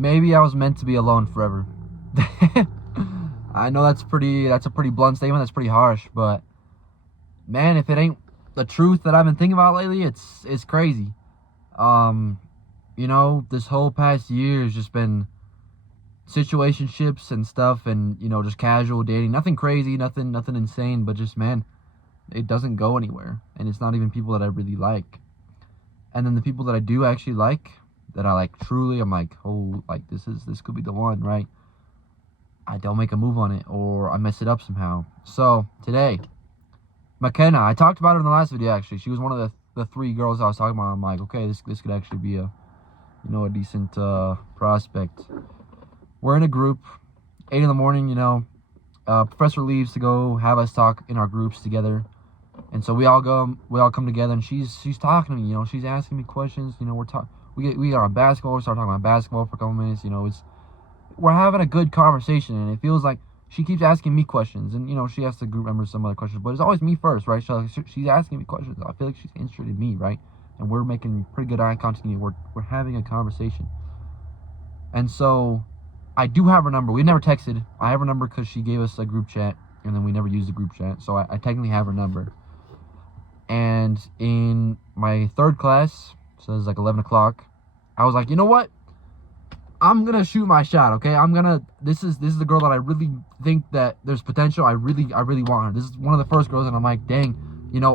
maybe I was meant to be alone forever. I know that's a pretty blunt statement. That's pretty harsh, but man, if it ain't the truth that I've been thinking about lately, it's crazy. This whole past year has just been situationships and stuff, and just casual dating. Nothing crazy, nothing insane, but just, man, it doesn't go anywhere, and it's not even people that I really like. And then the people that I do actually like, that I like truly, I'm like, oh, like this could be the one, right? I don't make a move on it, or I mess it up somehow. So today, McKenna, I talked about her in the last video. Actually, she was one of the three girls I was talking about. I'm like, okay, this could actually be a decent prospect. We're in a group, 8 in the morning. Professor leaves to go have us talk in our groups together, and so we all come together, and she's talking to me. She's asking me questions. We got on basketball. We start talking about basketball for a couple minutes. We're having a good conversation, and it feels like she keeps asking me questions, and she asks the group members some other questions, but it's always me first, right? So she's asking me questions. I feel like she's interested in me, right? And we're making pretty good eye contact. We're having a conversation, and so I do have her number. We never texted. I have her number because she gave us a group chat, and then we never used the group chat, so I technically have her number. And in my third class, so it's like 11 o'clock, I was like, you know what? I'm gonna shoot my shot, okay? This is the girl that I really think that there's potential. I really want her. This is one of the first girls, and I'm like, dang,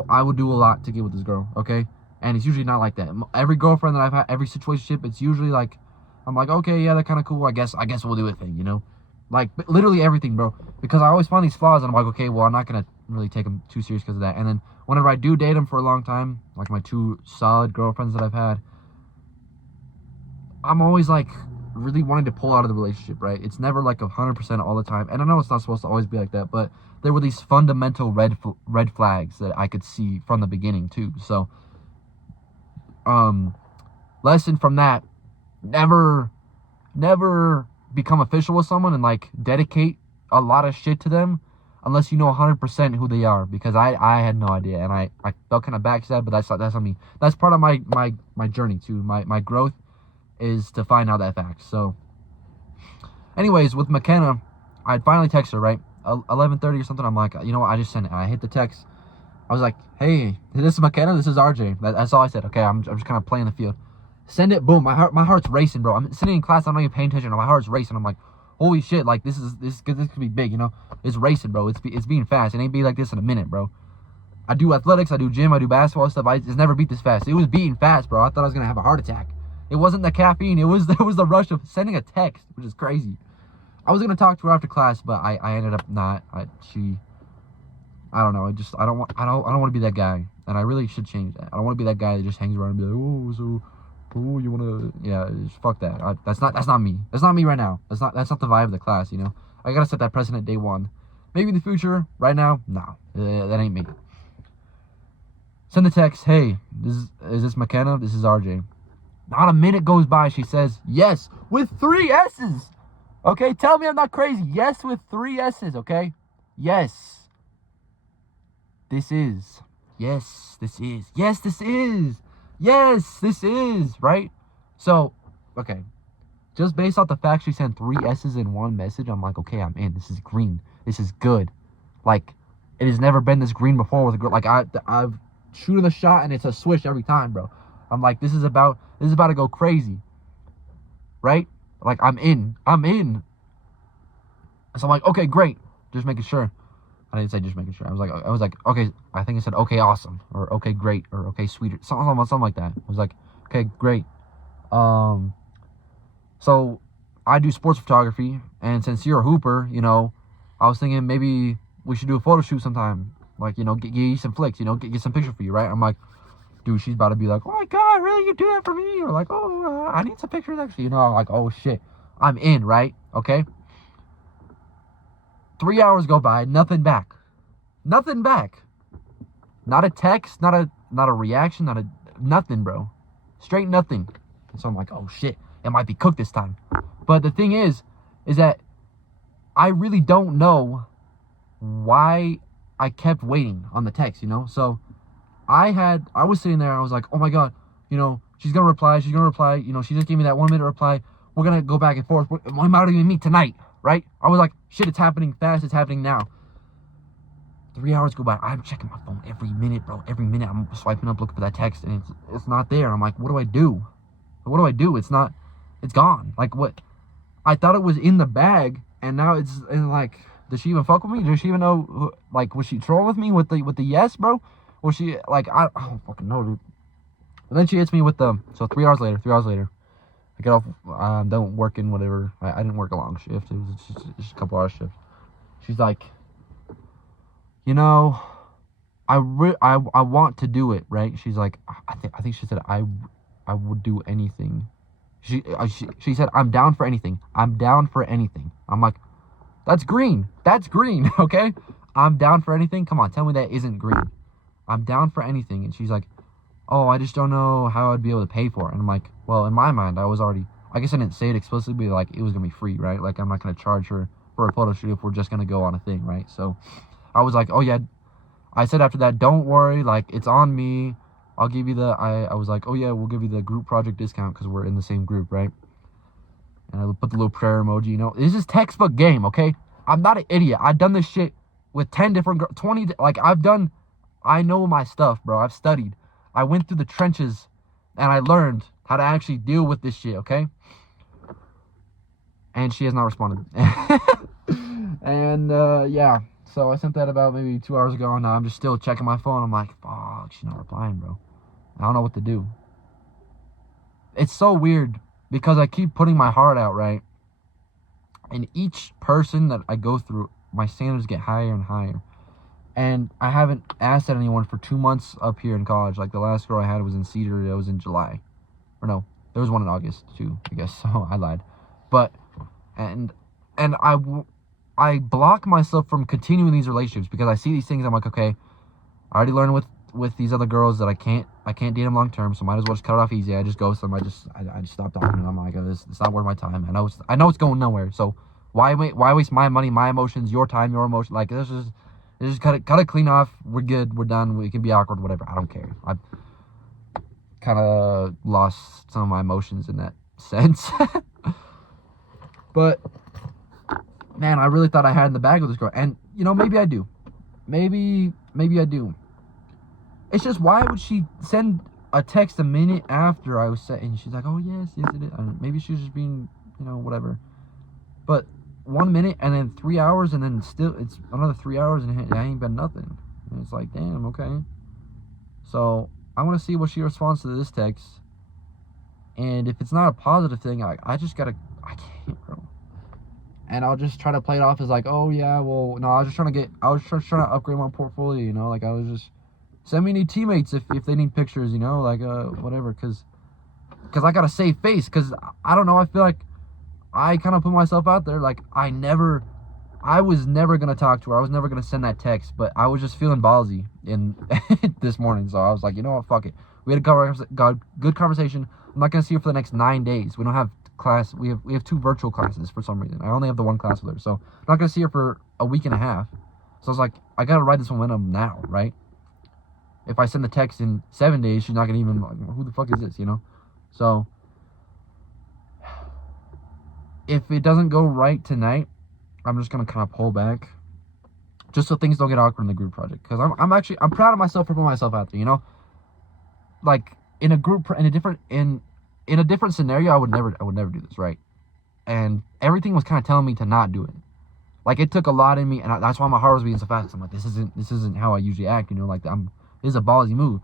I would do a lot to get with this girl, okay? And it's usually not like that. Every girlfriend that I've had, every situationship, it's usually like, I'm like, okay, yeah, they're kind of cool. I guess we'll do a thing, Like, literally everything, bro. Because I always find these flaws, and I'm like, okay, well, I'm not gonna really take them too serious because of that. And then whenever I do date them for a long time, like my 2 solid girlfriends that I've had, I'm always like really wanting to pull out of the relationship, right? It's never like 100% all the time, and I know it's not supposed to always be like that, but there were these fundamental red flags that I could see from the beginning too. So lesson from that: never become official with someone and like dedicate a lot of shit to them unless you know 100% who they are, because I had no idea, and I felt kind of backstabbed, but that's on me. That's part of my journey too. My growth is to find out that fact. So anyways, with McKenna, I'd finally text her, right? 11:30 or something. I'm like, you know what? I just sent it. I hit the text. I was like, hey, this is McKenna. This is RJ. That's all I said. Okay, I'm just kind of playing the field. Send it. Boom. My heart's racing, bro. I'm sitting in class. I'm not even paying attention. My heart's racing. I'm like, holy shit! Like this could be big. It's racing, bro. It's being fast. It ain't be like this in a minute, bro. I do athletics. I do gym. I do basketball stuff. It's never beat this fast. It was beating fast, bro. I thought I was gonna have a heart attack. It wasn't the caffeine. It was the rush of sending a text, which is crazy. I was gonna talk to her after class, but I ended up not. I don't know. I don't want to be that guy, and I really should change that. I don't want to be that guy that just hangs around and be like, oh, you wanna, yeah, just fuck that. That's not me. That's not me right now. That's not the vibe of the class. I gotta set that precedent day one. Maybe in the future. Right now, no, that ain't me. Send the text. Hey, is this McKenna? This is RJ. Not a minute goes by. She says yes with 3 S's. Okay, tell me I'm not crazy. Yes with 3 S's. Okay, yes. This is. Yes, this is. Yes, this is. Yes, this is. Right? So, okay. Just based off the fact she sent 3 S's in one message, I'm like, okay, I'm in. This is green. This is good. Like, it has never been this green before with a girl. Like, I've shooting the shot and it's a swish every time, bro. I'm like, this is about to go crazy. Right? Like, I'm in. So I'm like, okay, great. Just making sure. I didn't say just making sure. I was like, okay. I think I said, okay, awesome, or okay, great, or okay, sweet, or something like that. I was like, okay, great. So I do sports photography, and since you're a hooper, I was thinking maybe we should do a photo shoot sometime. Like, get you some flicks, get some picture for you, right? I'm like, dude, she's about to be like, oh my God, really? You do that for me? Or like, oh, I need some pictures actually. I'm like, oh shit, I'm in, right? Okay. 3 hours go by, nothing back. Not a text, not a reaction, nothing, bro. Straight nothing. And so I'm like, oh shit, it might be cooked this time. But the thing is that I really don't know why I kept waiting on the text, So I was sitting there, I was like, oh my God, she's gonna reply. She just gave me that 1 minute reply. we're gonna go back and forth. We might even meet tonight, right? I was like, shit, it's happening fast. It's happening now. 3 hours go by. I'm checking my phone every minute, bro. Every minute I'm swiping up looking for that text, and it's not there. I'm like, what do I do? What do I do? It's not. It's gone. Like, what? I thought it was in the bag, and now it's in, like, does she even fuck with me? Does she even know? Like, was she trolling with me with the yes, bro? Or she like I don't fucking know, dude. And then she hits me with the 3 hours later. 3 hours later, I get off. Done working whatever. I didn't work a long shift. It was just a couple hours shift. She's like, you know, I want to do it, right? She's like, I think she said I would do anything. She said, I'm down for anything. I'm down for anything. I'm like, that's green. That's green, okay? I'm down for anything. Come on, tell me that isn't green. I'm down for anything. And she's like, oh, I just don't know how I'd be able to pay for it. And I'm like, well, in my mind, I was already, I guess I didn't say it explicitly, but like, it was going to be free, right? Like, I'm not going to charge her for a photo shoot if we're just going to go on a thing, right? So I was like, oh yeah. I said after that, don't worry, like, it's on me. I'll give you the, I was like, oh yeah, we'll give you the group project discount because we're in the same group, right? And I put the little prayer emoji, you know. This is textbook game, okay? I'm not an idiot. I've done this shit with 10 different girls, 20, like, I know my stuff, bro. I've studied. I went through the trenches, and I learned how to actually deal with this shit, okay? And she has not responded. And, yeah. So I sent that about maybe 2 hours ago, and now I'm just still checking my phone. I'm like, fuck, she's not replying, bro. I don't know what to do. It's so weird because I keep putting my heart out, right? And each person that I go through, my standards get higher and higher. And I haven't asked at anyone for 2 months up here in college. Like, the last girl I had was in Cedar. It was in July. Or no, there was one in August, too, I guess. So I lied. But, and I block myself from continuing these relationships because I see these things. I'm like, okay, I already learned with these other girls that I can't date them long term, so might as well just cut it off easy. I just ghost them. I just stopped talking to them. I'm like, it's not worth my time. I know it's going nowhere. So why waste my money, my emotions, your time, your emotion? Like, this is just cut it clean off. We're good. We're done. We can be awkward, whatever. I don't care. I kind of lost some of my emotions in that sense. But man, I really thought I had in the bag with this girl. And, you know, maybe I do. Maybe I do. It's just, why would she send a text a minute after I was saying, she's like, oh, yes, it is. Maybe she was just being, you know, whatever. But 1 minute and then 3 hours and then still, it's another 3 hours and it ain't been nothing. And it's like, damn, okay. So I want to see what she responds to this text. And if it's not a positive thing, I can't, bro. And I'll just try to play it off as like, oh yeah, well, no, I was just trying to upgrade my portfolio, you know, like, I was just, send me any teammates if they need pictures, you know, like, whatever, because I got to save face, because, I don't know, I feel like I kind of put myself out there, like, I was never going to talk to her, I was never going to send that text, but I was just feeling ballsy in this morning, so I was like, you know what, fuck it, we had a good conversation, I'm not going to see her for the next 9 days, we don't have class, we have 2 virtual classes for some reason. I only have the 1 class with her, so I'm not gonna see her for a week and a half. So I was like, I gotta ride this momentum now, right? If I send the text in 7 days, she's not gonna even, like, who the fuck is this, you know? So if it doesn't go right tonight, I'm just gonna kind of pull back, just so things don't get awkward in the group project. Because I'm proud of myself for putting myself out there, you know? Like, in a group, in a different scenario, I would never do this, right? And everything was kind of telling me to not do it. Like, it took a lot in me, and that's why my heart was beating so fast. I'm like, this isn't how I usually act, you know? Like, this is a ballsy move.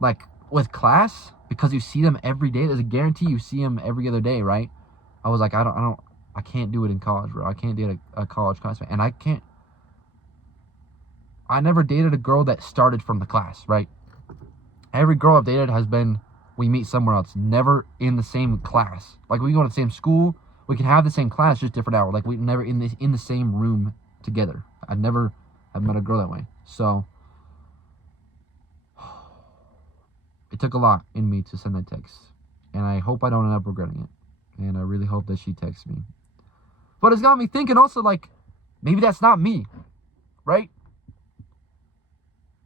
Like, with class, because you see them every day, there's a guarantee you see them every other day, right? I was like, I can't do it in college, bro. I can't date a college classmate, and I never dated a girl that started from the class, right? Every girl I've dated has been, we meet somewhere else, never in the same class. Like, we go to the same school, we can have the same class, just different hour. Like, we never in the same room together. I've met a girl that way. So it took a lot in me to send that text, and I hope I don't end up regretting it. And I really hope that she texts me. But it's got me thinking also, like, maybe that's not me, right?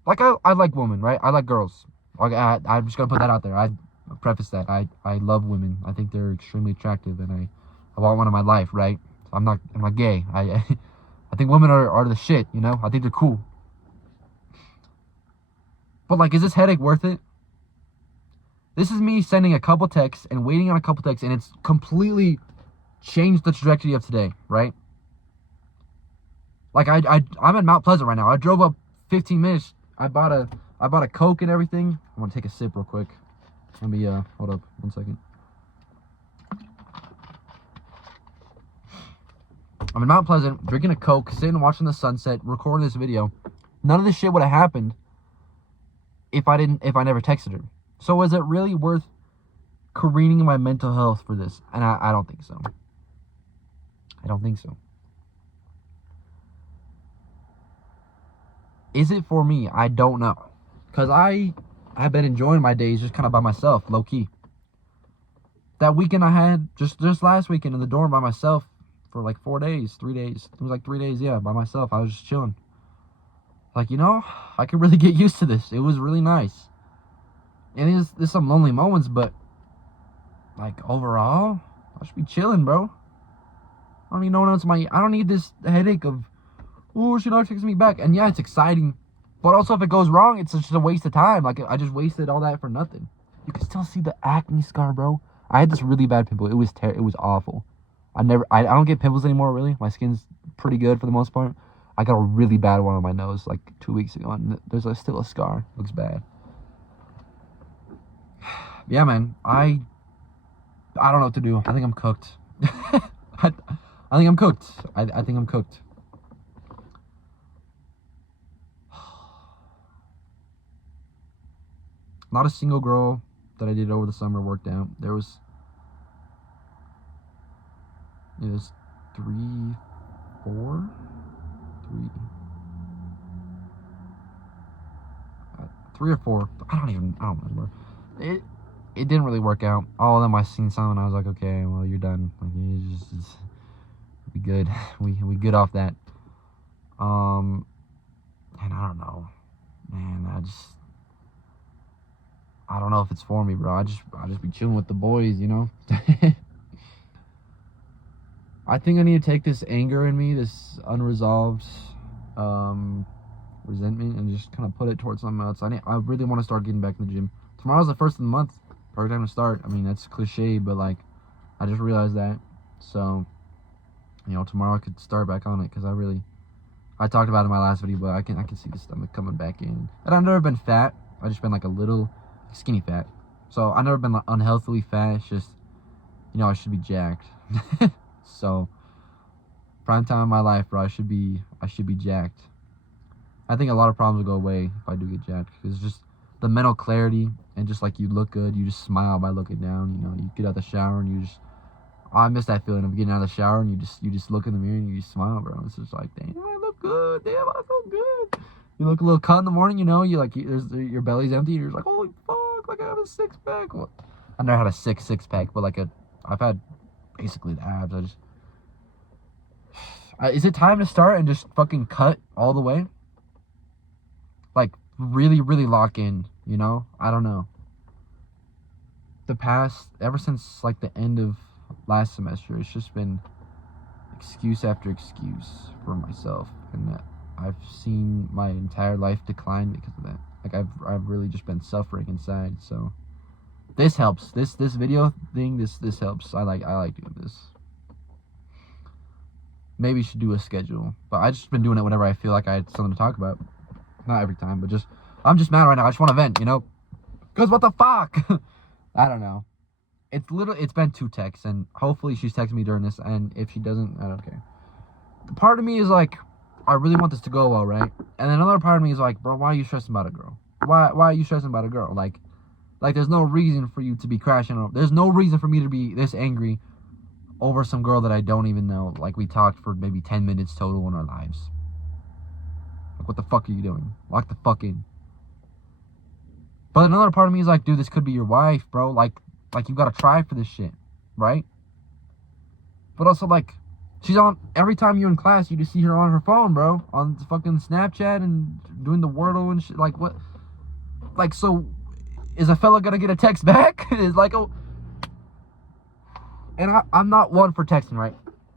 Like, I like women, right? I like girls. Like, I'm just gonna put that out there. preface that I love women. I think they're extremely attractive, and I want one in my life, right? I'm not gay. I think women are the shit, you know? I think they're cool. But like, is this headache worth it? This is me sending a couple texts and waiting on a couple texts, and it's completely changed the trajectory of today, right? Like I'm in Mount Pleasant right now. I drove up 15 minutes. I bought a Coke and everything. I'm gonna take a sip real quick. Let me hold up 1 second. I'm in Mount Pleasant, drinking a Coke, sitting and watching the sunset, recording this video. None of this shit would have happened if I never texted her. So is it really worth careening my mental health for this? And I don't think so. I don't think so. Is it for me? I don't know. Because I've been enjoying my days just kind of by myself, low key. That weekend I had, just last weekend in the dorm by myself for like 4 days, 3 days. It was like 3 days, yeah, by myself. I was just chilling. Like, you know, I could really get used to this. It was really nice. And there's some lonely moments, but like overall, I should be chilling, bro. I don't need no one else. I don't need this headache of, oh, she not texting me back. And yeah, it's exciting, but also if it goes wrong, it's just a waste of time. Like I just wasted all that for nothing. You can still see the acne scar, bro. I had this really bad pimple. It was awful. I don't get pimples anymore, really. My skin's pretty good for the most part. I got a really bad one on my nose like 2 weeks ago, and there's still a scar. Looks bad. Yeah, man. I don't know what to do. I think I'm cooked. I think I'm cooked. I think I'm cooked. Not a single girl that I did over the summer worked out. There was 3 or 4. I don't remember. It didn't really work out. All of them I seen some and I was like, okay, well, you're done. Like, you just be good. We good off that. And I don't know, man. I don't know if it's for me, bro. I just be chilling with the boys, you know. I think I need to take this anger in me, this unresolved resentment, and just kind of put it towards something else. I really want to start getting back in the gym. Tomorrow's the first of the month. Perfect time to start. I mean, that's cliche, but like, I just realized that. So, you know, tomorrow I could start back on it because I talked about it in my last video, but I can see the stomach coming back in. And I've never been fat. I've just been like a little skinny fat. So I've never been like unhealthily fat. It's just, you know, I should be jacked. So prime time in my life, bro, I should be jacked. I think a lot of problems will go away if I do get jacked, because it's just the mental clarity, and just like you look good, you just smile by looking down. You know, you get out the shower and you just, I miss that feeling of getting out of the shower and you just look in the mirror and you just smile, bro. It's just like, damn, I look good. Damn, I look good. You look a little cut in the morning, you know, you like, your belly's empty and you're just like, holy fuck, like I have a 6-pack. Well, I never had a six-pack, but like I've had basically the abs. Is it time to start and just fucking cut all the way? Like, really, really lock in, you know? I don't know. Ever since, like, the end of last semester, it's just been excuse after excuse for myself. And I've seen my entire life decline because of that. Like, I've really just been suffering inside, so this helps. This video thing, this helps. I like doing this. Maybe should do a schedule, but I just been doing it whenever I feel like I had something to talk about. Not every time, but I'm just mad right now. I just want to vent, you know? Because what the fuck? I don't know. It's been 2 texts, and hopefully she's texting me during this, and if she doesn't, I don't care. Part of me is like, I really want this to go well, right? And then another part of me is like, bro, why are you stressing about a girl? Why are you stressing about a girl? Like there's no reason for you to be crashing. There's no reason for me to be this angry over some girl that I don't even know. Like, we talked for maybe 10 minutes total in our lives. Like, what the fuck are you doing? Lock the fuck in. But another part of me is like, dude, this could be your wife, bro. Like you gotta try for this shit, right? But also, like, she's on, every time you're in class, you just see her on her phone, bro. On fucking Snapchat and doing the Wordle and shit. Like, what? Like, so, is a fella gonna get a text back? It's like, oh, and I'm not one for texting, right?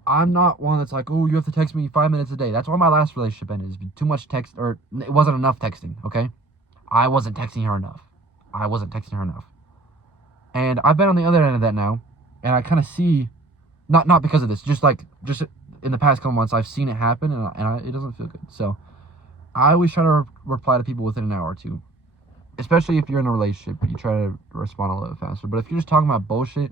I'm not one that's like, oh, you have to text me 5 minutes a day. That's why my last relationship ended. Is too much text, or it wasn't enough texting. Okay, I wasn't texting her enough. And I've been on the other end of that now, and I kind of see, not because of this, just in the past couple months, I've seen it happen, and it doesn't feel good. So I always try to reply to people within an hour or two, especially if you're in a relationship. You try to respond a little faster. But if you're just talking about bullshit,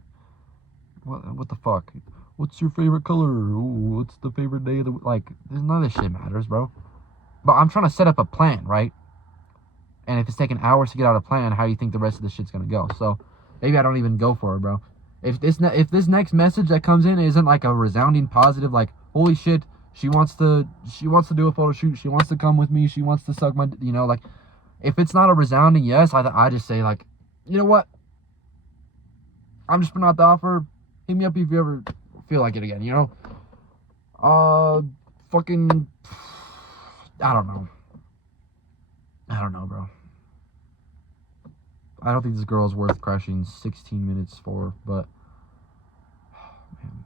what the fuck? What's your favorite color? Ooh, what's the favorite day of the week? Like, none of this shit matters, bro. But I'm trying to set up a plan, right? And if it's taking hours to get out a plan, how do you think the rest of the shit's gonna go? So maybe I don't even go for it, bro. If this next message that comes in isn't like a resounding positive, like, holy shit, she wants to do a photo shoot, she wants to come with me, she wants to suck my, like, if it's not a resounding yes, I just say, like, you know what? I'm just putting out the offer. Hit me up if you ever feel like it again, fucking, I don't know, bro. I don't think this girl is worth crushing 16 minutes for, but, man,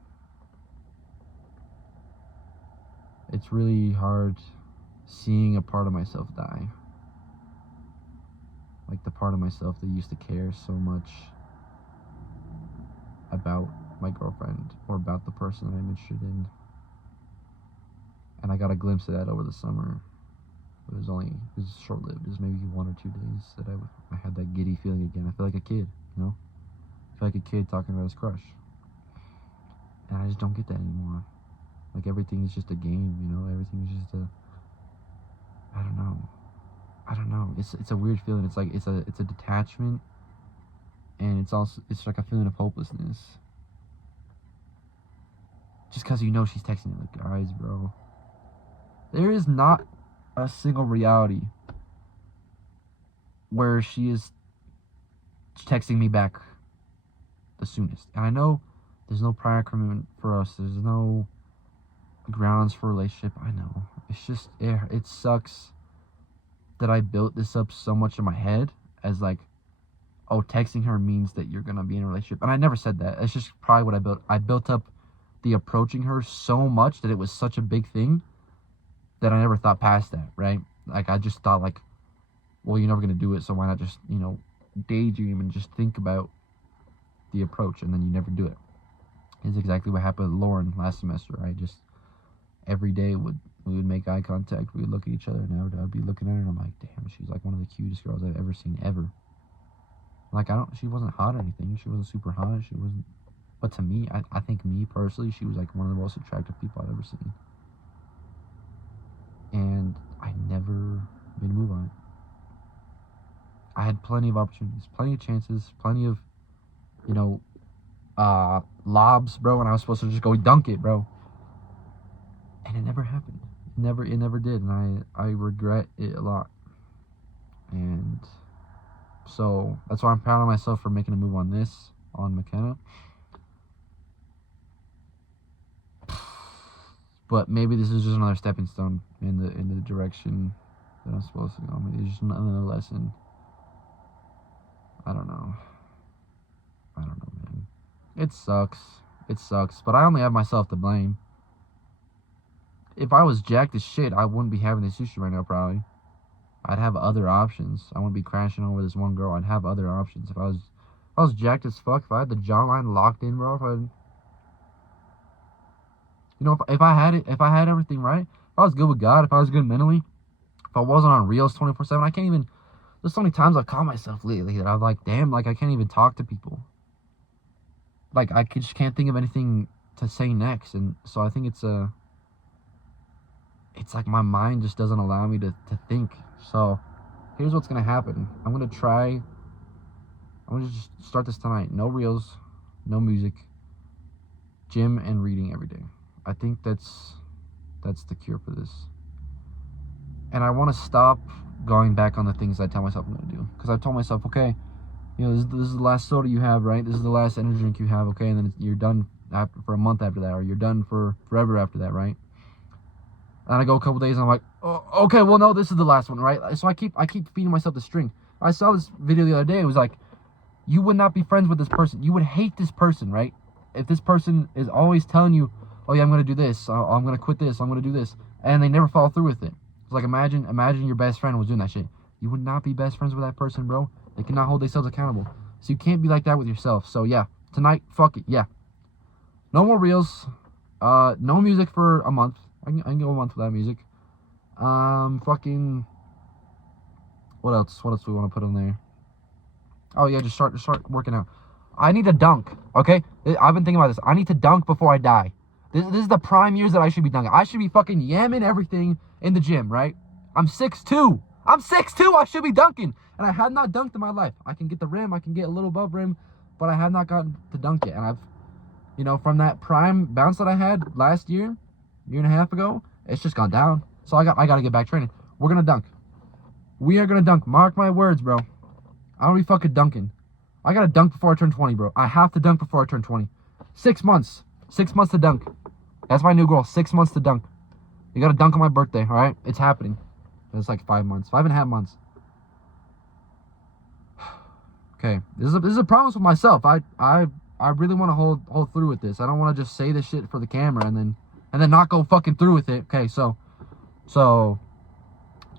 it's really hard seeing a part of myself die. Like, the part of myself that used to care so much about my girlfriend or about the person that I'm interested in. And I got a glimpse of that over the summer. It was short-lived. It was maybe 1 or 2 days that I had that giddy feeling again. I feel like a kid, I feel like a kid talking about his crush. And I just don't get that anymore. Like, everything is just a game, everything is just I don't know. It's a weird feeling. It's like, it's a detachment. And it's like a feeling of hopelessness. Just because she's texting you. Like, guys, bro. There is not a single reality where she is texting me back the soonest. And I know there's no prior commitment for us. There's no grounds for a relationship. I know. It's just, it sucks that I built this up so much in my head as like, oh, texting her means that you're going to be in a relationship. And I never said that. It's just probably what I built. I built up the approaching her so much that it was such a big thing that I never thought past that, right? Like, I just thought, like, well, you're never going to do it, so why not just, daydream and just think about the approach, and then you never do it. It's exactly what happened with Lauren last semester, right? Just every day we would make eye contact, we would look at each other, and I'd be looking at her, and I'm like, damn, she's like one of the cutest girls I've ever seen, ever. Like, she wasn't hot or anything, she wasn't super hot, but to me, I think me personally, she was like one of the most attractive people I've ever seen. And I never made a move on it. I had plenty of opportunities, plenty of chances, plenty of, lobs, bro, and I was supposed to just go dunk it, bro. And it never happened. It never did, and I regret it a lot. And so that's why I'm proud of myself for making a move on McKenna. But maybe this is just another stepping stone in the direction that I'm supposed to go. Maybe it's just another lesson. I don't know, man. It sucks. But I only have myself to blame. If I was jacked as shit, I wouldn't be having this issue right now, probably. I'd have other options. I wouldn't be crashing over this one girl. I'd have other options. If I was jacked as fuck, if I had the jawline locked in, bro, if I had everything right, if I was good with God, if I was good mentally, if I wasn't on reels 24/7, I can't even, there's so many times I've caught myself lately that I'm like, damn, like, I can't even talk to people. Like, I just can't think of anything to say next. And so I think it's like my mind just doesn't allow me to think. So here's what's going to happen. I'm going to just start this tonight. No reels, no music, gym and reading every day. I think that's the cure for this. And I want to stop going back on the things I tell myself I'm going to do. Because I've told myself, okay, this is the last soda you have, right? This is the last energy drink you have, okay? And then you're done for a month after that, or you're done for forever after that, right? And I go a couple days and I'm like, oh, okay, well, no, this is the last one, right? So I keep feeding myself the string. I saw this video the other day. It was like, you would not be friends with this person. You would hate this person, right? If this person is always telling you, oh yeah, I'm going to do this. I'm going to quit this. I'm going to do this. And they never follow through with it. It's like, imagine your best friend was doing that shit. You would not be best friends with that person, bro. They cannot hold themselves accountable. So you can't be like that with yourself. So yeah, tonight, fuck it. Yeah. No more reels. No music for a month. I can go a month without music. Fucking. What else? What else do we want to put in there? Oh yeah, just start working out. I need to dunk. Okay, I've been thinking about this. I need to dunk before I die. This is the prime years that I should be dunking. I should be fucking yamming everything in the gym, right? I'm 6'2". I'm 6'2". I should be dunking, and I have not dunked in my life. I can get the rim. I can get a little above rim, but I have not gotten to dunk yet. And I've, you know, from that prime bounce that I had last year and a half ago, it's just gone down. So I got to get back training. We're gonna dunk. We are gonna dunk. Mark my words, bro. I'm gonna be fucking dunking. I gotta dunk before I turn 20, bro. I have to dunk before I turn 20. 6 months. 6 months to dunk. That's my new goal. 6 months to dunk. You gotta dunk on my birthday, all right? It's happening. It's like 5 months. 5.5 months. Okay. This is a promise with myself. I really want to hold through with this. I don't want to just say this shit for the camera and then not go fucking through with it. Okay, so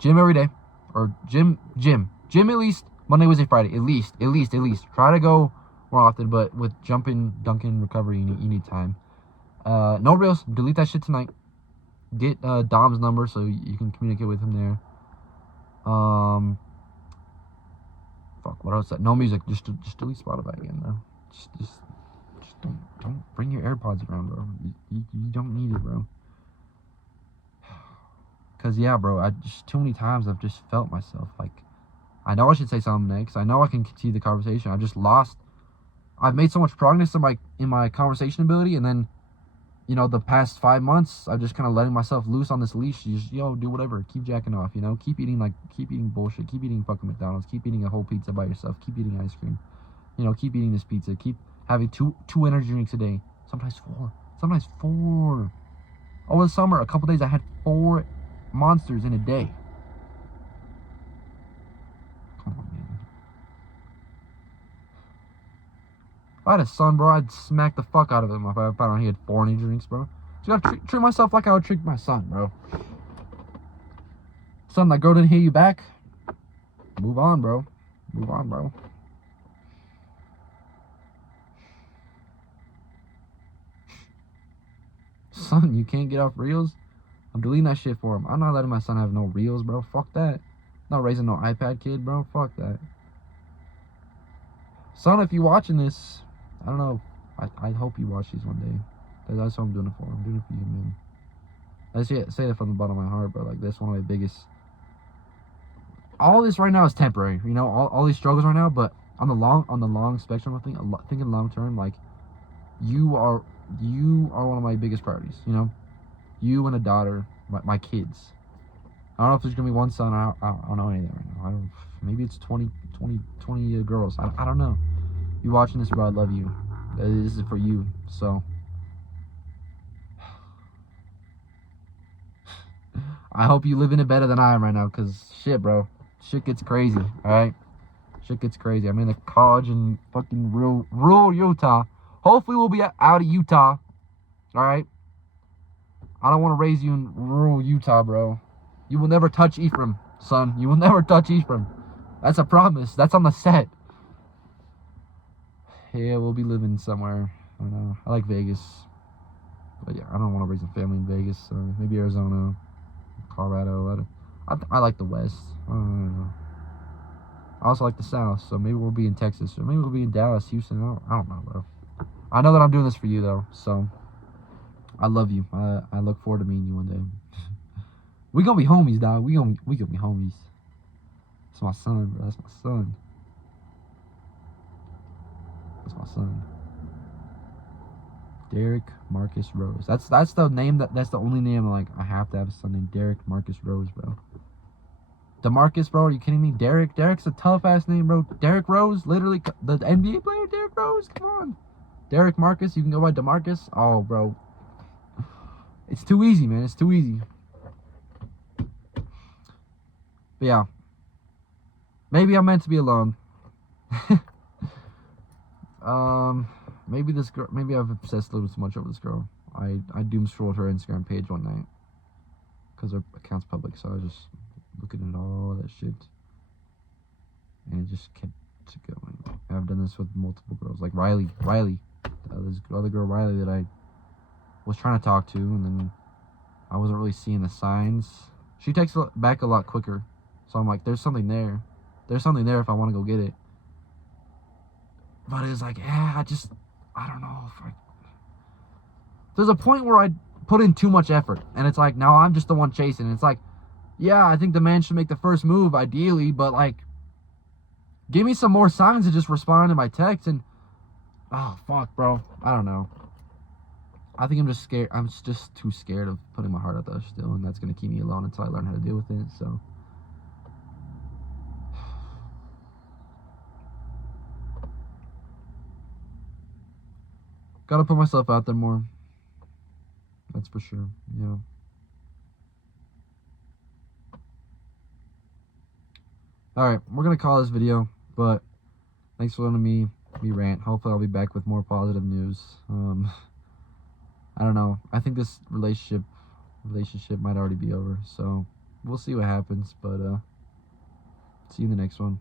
gym every day. Or gym at least Monday, Wednesday, Friday, at least. Try to go more often, but with jumping, dunking, recovery, you need time. No reels. Delete that shit tonight. Get Dom's number so you can communicate with him there. Fuck. What else? No music. Just delete Spotify again, bro. Just don't bring your AirPods around, bro. You don't need it, bro. Cause yeah, bro. I just too many times I've just felt myself like. I know I should say something next. I know I can continue the conversation. I've made so much progress in my conversation ability, and then, you know, the past 5 months, I've just kind of letting myself loose on this leash. You just, do whatever. Keep jacking off, you know? Keep eating bullshit. Keep eating fucking McDonald's. Keep eating a whole pizza by yourself. Keep eating ice cream. You know, keep eating this pizza. Keep having two energy drinks a day. Sometimes 4. Over the summer, a couple days, I had 4 Monsters in a day. Come on, man. If I had a son, bro, I'd smack the fuck out of him if I found out he had 4 energy drinks, bro. So I gotta treat myself like I would treat my son, bro. Son, that girl didn't hit you back. Move on, bro. Son, you can't get off reels? I'm deleting that shit for him. I'm not letting my son have no reels, bro. Fuck that. Not raising no iPad kid, bro. Fuck that. Son, if you watching this, I don't know. I hope you watch these one day. That's what I'm doing it for. I'm doing it for you, man. I say that from the bottom of my heart, bro. Like, that's one of my biggest. All this right now is temporary. You know, all these struggles right now, but on the long spectrum of thinking long term, like, you are one of my biggest priorities. You know, you and a daughter, my kids. I don't know if there's gonna be one son. I don't know anything right now. Maybe it's 20 girls. I don't know. You watching this, bro? I love you. This is for you. So I hope you live in it better than I am right now. Cause shit, bro. Shit gets crazy. All right. Shit gets crazy. I'm in a college in fucking rural Utah. Hopefully we'll be out of Utah. All right. I don't want to raise you in rural Utah, bro. You will never touch Ephraim, son. You will never touch Ephraim. That's a promise. That's on the set. Yeah, we'll be living somewhere. I don't know. I like Vegas. But yeah, I don't want to raise a family in Vegas. So maybe Arizona, Colorado. I like the West. I don't know. I also like the South. So maybe we'll be in Texas. Or maybe we'll be in Dallas, Houston. I don't know, bro. I know that I'm doing this for you, though. So I love you. I look forward to meeting you one day. We gonna be homies, dog. We gonna be homies. That's my son, bro. That's my son. Derek Marcus Rose. That's the name that's the only name like I have to have a son named Derek Marcus Rose, bro. DeMarcus, bro. Are you kidding me? Derek's a tough ass name, bro. Derek Rose, literally the NBA player, Derek Rose. Come on. Derek Marcus, you can go by DeMarcus. Oh, bro. It's too easy, man. It's too easy. But yeah. Maybe I'm meant to be alone. Maybe this girl. Maybe I've obsessed a little too much over this girl. I doom scrolled her Instagram page one night because her account's public, so I was just looking at all that shit, and it just kept going. I've done this with multiple girls, like Riley, this other girl Riley that I was trying to talk to, and then I wasn't really seeing the signs. She texts back a lot quicker, so I'm like, there's something there. There's something there if I want to go get it. But it's like, yeah, I don't know if I... There's a point where I put in too much effort, and it's like, now I'm just the one chasing. And it's like, yeah, I think the man should make the first move, ideally, but like, give me some more signs to just respond to my text. And, oh, fuck, bro. I don't know. I think I'm just scared. I'm just too scared of putting my heart out there still, and that's going to keep me alone until I learn how to deal with it, so... Gotta put myself out there more. That's for sure, yeah. Alright, we're gonna call this video, but thanks for letting me rant. Hopefully I'll be back with more positive news. I don't know. I think this relationship might already be over, so we'll see what happens, but see you in the next one.